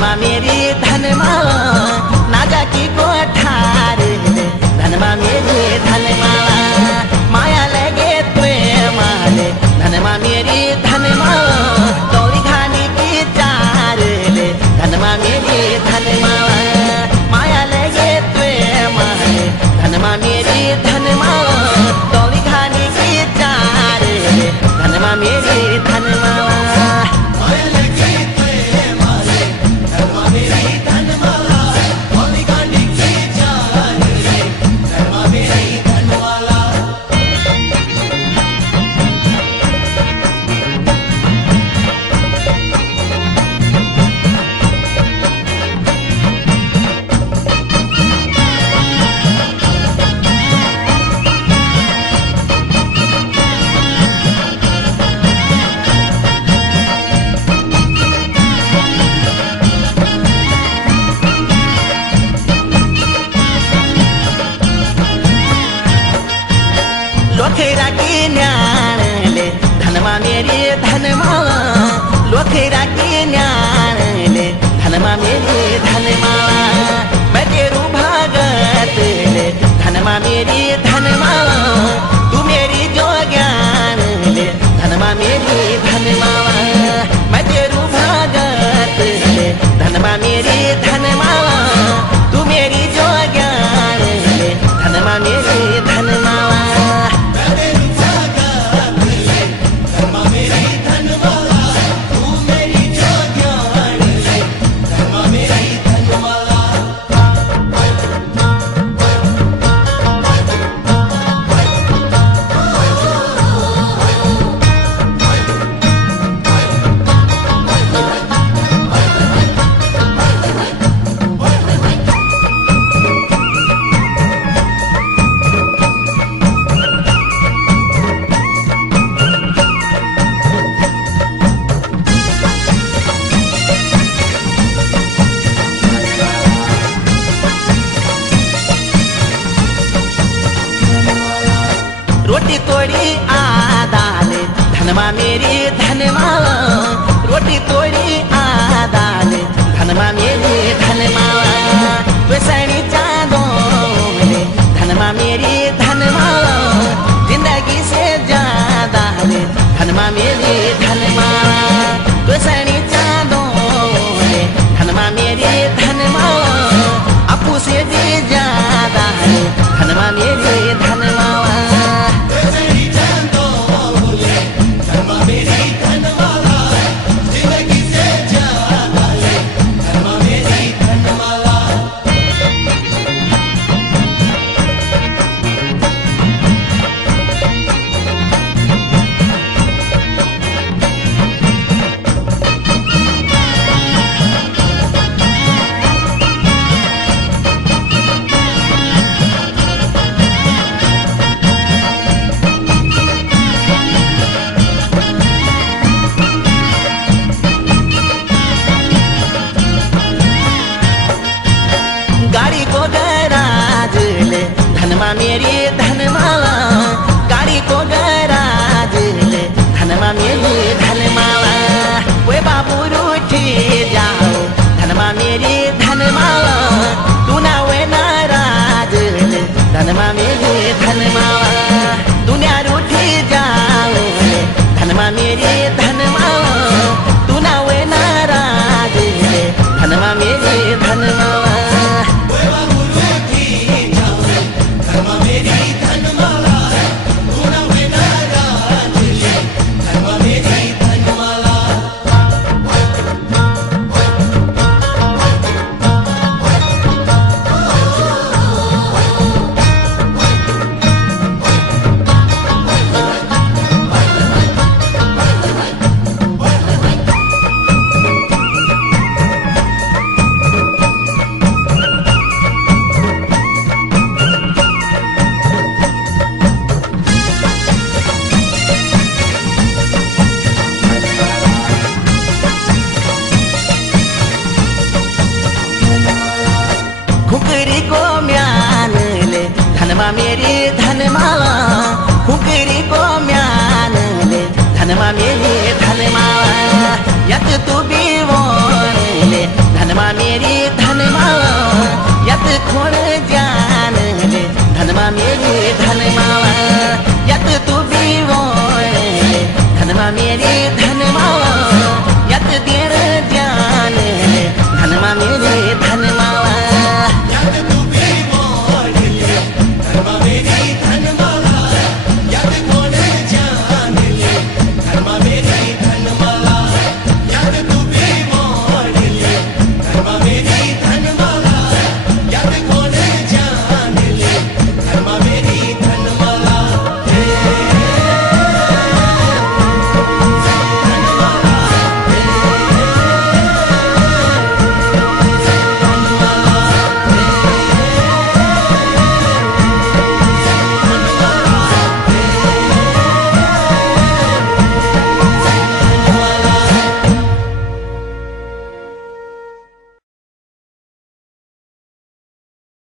धनमा मेरी धनमा नागा की कोठार धनमा मेरी धनमा माया लगे प्रेमाले धनमा मेरी धनमा दौड़ी खाने की चार धनमा मेरी धनमा माया लगे प्रेमाले धनमा मेरी धनमा दौड़ी खाने की चार धनमा मेरी धनमा लोखेरा की न्याणले धनमा मेरी धनमा लोखेरा की न्याणले धनमा मेरी धनमा मैं तेरू भगत ले धनमा मेरी धनमा तू मेरी जो ज्ञान ले धनमा मेरी धनमा मैं तेरू भगत ले धनमा मेरी धनमा तू मेरी जो ज्ञान ले धनमा मेरी धनमा रोटी तोड़ी आदाले धनमा मेरी धनमा रोटी तोड़ी आदाले धनमा मेरी धनमा वैसणी चाँदोले धनमा मेरी धनमा जिंदगी से ज्यादा ले धनमा मेरी धनमा वैसणी चाँदोले धनमा मेरी धनमा अपू से भी ज्यादा ले धनमा मेरी धनमा गाड़ी को गैराज ले धनमा मेरी धनमा गाड़ी को गैराज ले धनमा मेरी धनमा वे बाबू रूठी जाओ धनमा मेरी धनमा तू ना वे नाराज ले धनमा मेरी धनमा दुनिया रूठी जाओ धनमा मेरी धनमा तू ना वे नाराज ले धनमा मेरी धनमा खुकरी को म्यान ले धनमा मेरी धनमा खुकरी को म्यान ले धनमा मेरी धनमा यत तू भी वो ले धनमा धनमा मेरी धनमाला यत खोड़ जान ले धनमा मेरी धनमाला यत तू भी वो धनमा मेरी धनमाला यत देर जान ले धनमा मेरी धन